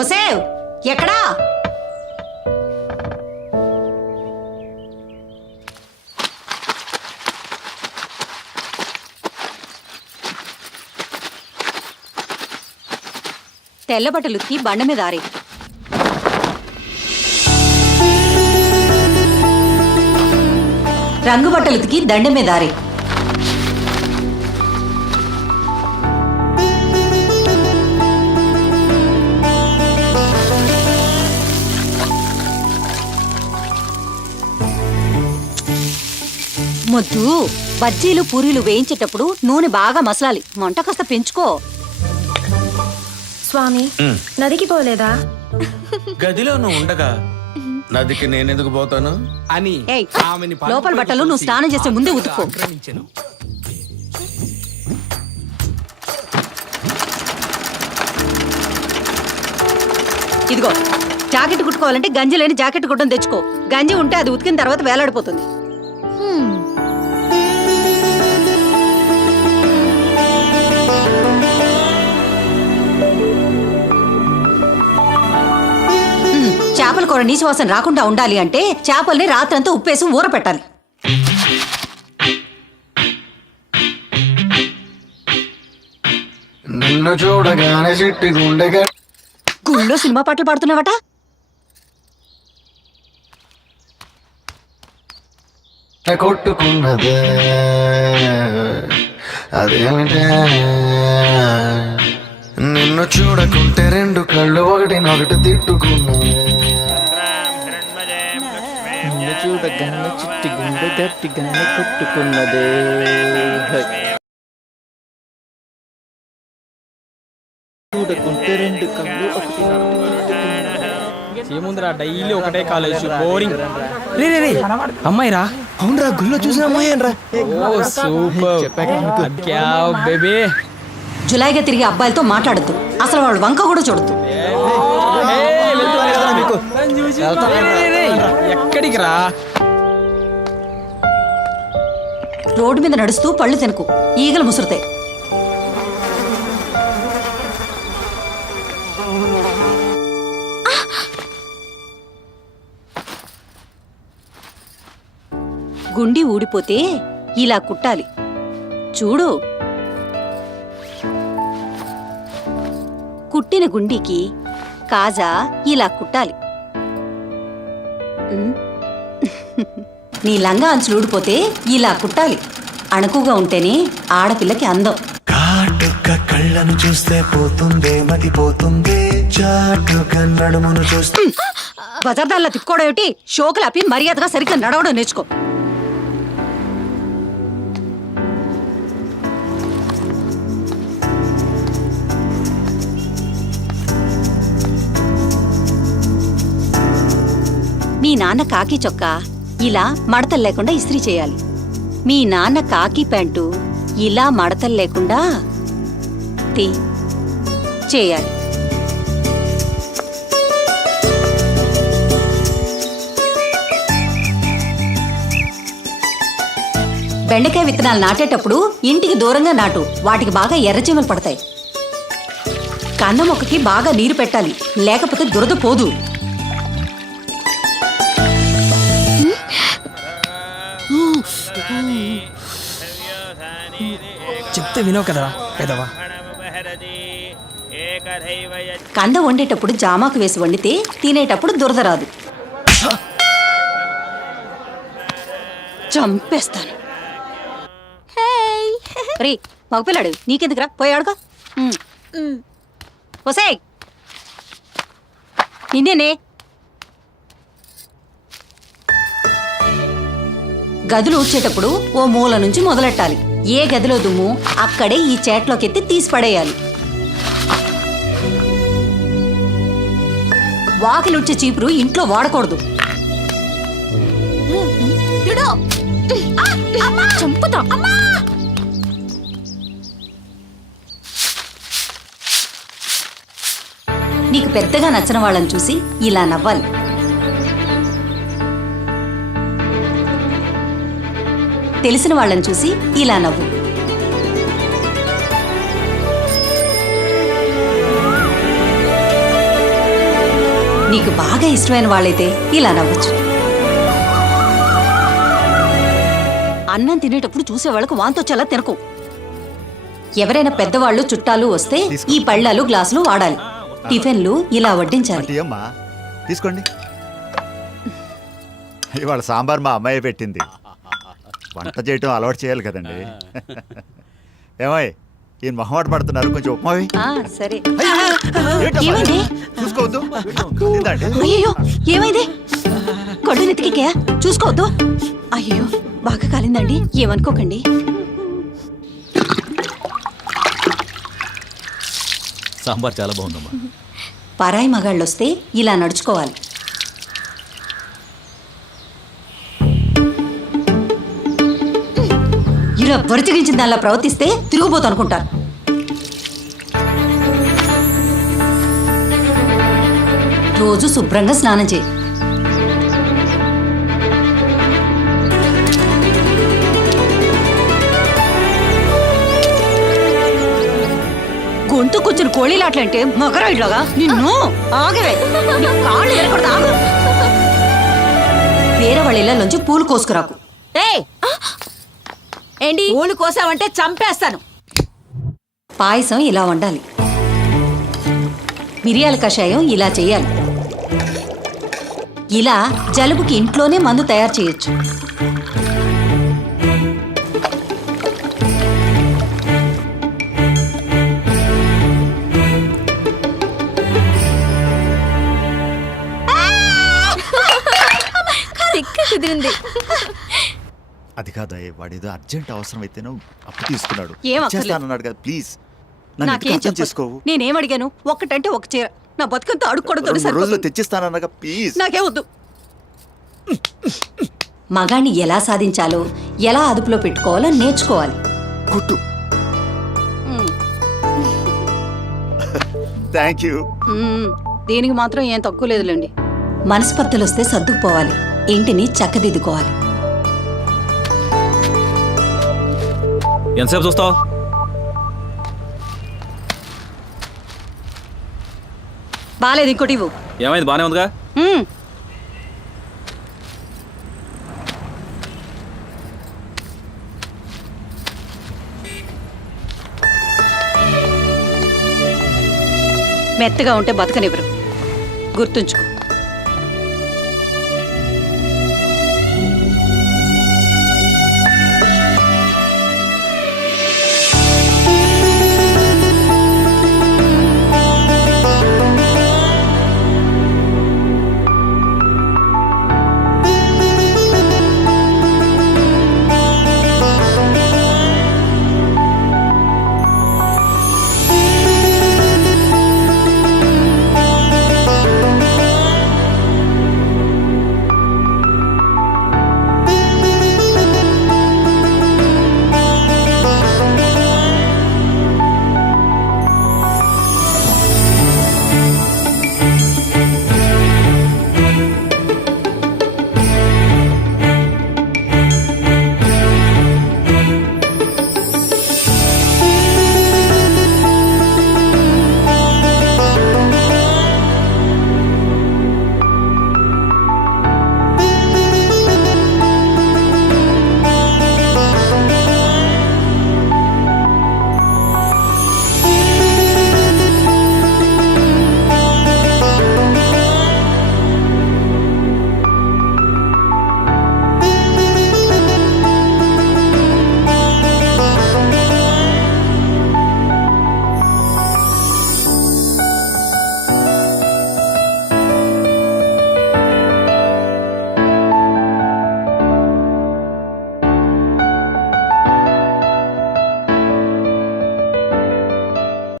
ఒసేవ్ ఎక్కడా? తెల్ల బట్టలుకి బండ మీద ఆరే. రంగు బట్టలుకి దండ మీద ఆరే. మొద్దు, బజ్జీలు పూరీలు వేయించేటప్పుడు నూనె బాగా మసలాలి. మంట కాస్త పెంచుకో. స్వామి, నదికి పోలేదా? గదిలో నువ్వు ఉండగా నదికి నేనెందుకు పోతాను అని ఏయ్, లోపల బట్టలు నువ్వు స్నానం చేసే ముందే ఉతుక్కో. ఇదిగో, జాకెట్ కుట్టుకోవాలంటే గంజి లేని జాకెట్ కుట్టం తెచ్చుకో. గంజి ఉంటే అది ఉతికిన తర్వాత వేలాడిపోతుంది. చేపల కూర నీసు వాసన రాకుండా ఉండాలి అంటే చేపల్ని రాత్రంతా ఉప్పేసి ఊర పెట్టాలి. నిన్ను చూడగానే చిట్టి గుండెగా గుళ్ళో సినిమా పాటలు పాడుతున్నావట. కొట్టుకున్నదే అదేమిటే, నిన్ను చూడకుంటే రెండు కళ్ళు ఒకటినొకటి తిట్టుకున్నాయి. చూడగానే చిట్టి గుండె గట్టిగానే కొట్టుకున్నదే. చూడకుంటే రెండు కళ్ళు ఒకటి ఏముందిరా, డైలీ ఒకటే కాలేజ్, బోరింగ్. రే రే రే, అమ్మాయి రా. అవునరా, గుళ్ళో చూసిన అమ్మాయి రా. ఓ సూపర్ బేబీ. జులైగా తిరిగి అబ్బాయిలతో మాట్లాడద్దు. అసలు వాడు వంక కూడా చూడద్దు. ఎక్కడికి రా? రోడ్డు మీద నడుస్తూ పళ్ళు తినకు, ఈగలు ముసురుతాయి. గుండి ఊడిపోతే ఇలా కుట్టాలి, చూడు. కుట్టిన గుండీకి కాజా ఇలా కుట్టాలి. నీ లంగా అంచులు ఊడిపోతే ఇలా కుట్టాలి. అణుకుగా ఉంటేనే ఆడపిల్లకి అందం. కాటుక కళ్ళను చూస్తే పోతుందే మతి పోతుందే, చాటుగా నడుమును చూస్తే. బజార్దాల్లా తిప్పుకోవడం ఏమిటి? షోకులు ఆపి మర్యాదగా సరిగ్గా నడవడం నేర్చుకో. మీ నాన్న కాకి చొక్కా ఇలా మడతలు లేకుండా ఇస్త్రీ చేయాలి. మీ నాన్న కాకి ప్యాంటు ఇలా మడతలు లేకుండా చేయాలి. బెండకాయ విత్తనాలు నాటేటప్పుడు ఇంటికి దూరంగా నాటు. వాటికి బాగా ఎర్రచీమలు పడతాయి. కంద మొక్కకి బాగా నీరు పెట్టాలి, లేకపోతే దురద పోదు. చెప్తే వినవు కదా పెదవా. కంద వండేటప్పుడు జామాకు వేసి వండితే తినేటప్పుడు దురద రాదు. చంపేస్తాను. రే మగపిల్లాడు, నీకెందుకురా, పోయాడుగా. ఒసేయ్, నిన్నేనే. గదులు ఊడ్చేటప్పుడు ఓ మూల నుంచి మొదలెట్టాలి. ఏ గదిలో దుమ్ము అక్కడే ఈ చేట్లోకెత్తి తీసి పడేయాలి. వాకిలి ఉడ్చే చీపురు ఇంట్లో వాడకూడదు. చంపుతా. నీకు పెద్దగా నచ్చిన వాళ్ళని చూసి ఇలా నవ్వాలి. తెలిసిన వాళ్ళని చూసి ఇలా నవ్వు. నీకు బాగా ఇష్టమైన వాళ్ళైతే ఇలా నవ్వచ్చు. అన్నం తినేటప్పుడు చూసేవాళ్ళకు వాంతొచ్చేలా తినకు. ఎవరైనా పెద్దవాళ్ళు చుట్టాలు వస్తే ఈ పళ్ళాలు గ్లాసులు వాడాలి. టిఫిన్లు ఇలా వడ్డించాలి. టీ అమ్మా తీసుకోండి. ఇవాళ సాంబార్ మా అమ్మాయి పెట్టింది. వంట చేయటం అలవాటు చేయాలి కదండి. ఏమై ఈయన మొహమాట పడుతున్నారు, కొంచెం ఉప్మావి. సరే. ఏంటమ్మా? ఏమైంది? చూసుకోవద్దు. తిందండి. అయ్యో ఏమైంది? కళ్ళు నెత్తికే చూసుకోవద్దు. అయ్యో బాగా కాలిందండి, ఏమనుకోకండి. సాంబార్ చాలా బాగుందమ్మా. పరాయి మగాళ్ళొస్తే ఇలా నడుచుకోవాలి. ఇలా వరిచగించిన దానిలా ప్రవర్తిస్తే తిరిగిపోతూ అనుకుంటారు. రోజు శుభ్రంగా స్నానం చేయి. గొంతు కూర్చుని కోళీలాట్లంటే మగరాయిలాగా నిన్ను ఆగవే. నీ కాళ్ళు ఎరగొడతా, ఆగు. వేరే వాళ్ళ ఇళ్ళలోంచి పూలు కోసుకురాకు. ఏంటి? పూలు కోసావంటే చంపేస్తాను. పాయసం ఇలా వండాలి. మిరియాల కషాయం ఇలా చేయాలి. ఇలా జలుబుకి ఇంట్లోనే మందు తయారు చేయొచ్చు. కుదిరింది. అది కాదు, వాడు ఏదో అర్జెంట్ అవసరం అయితేనో అప్పు తీసుకున్నాడు. ఏం అక్కర్లేదు. చేస్తానన్నాడు కదా, ప్లీజ్ నన్ను నాకేం ఎందుకు అర్థం చెప్పదు. చేసుకోవు. నేనేం అడిగాను? ఒక్కటంటే ఒక చీర. నా బతుకంతా అడుక్కోవడం 2 రోజులు సరిపోతుంది. తెచ్చిస్తానన్నాగా, ప్లీజ్. నాకే వద్దు. మగాణ్ణి ఎలా సాధించాలో, ఎలా అదుపులో పెట్టుకోవాలో నేర్చుకోవాలి. కుట్టు. Thank you. దీనికి మాత్రం ఏం తక్కువ లేదులేండి. మనస్పర్ధలు వస్తే సర్దుకుపోవాలి, ఇంటిని చక్కదిద్దుకోవాలి. ఎంతసేపు చూస్తావు? బాలేదు, ఇంకోటి ఇవ్వు. ఏమైంది? బానే ఉందిగా. మెత్తగా ఉంటే బతకనివ్వరు, గుర్తుంచుకో.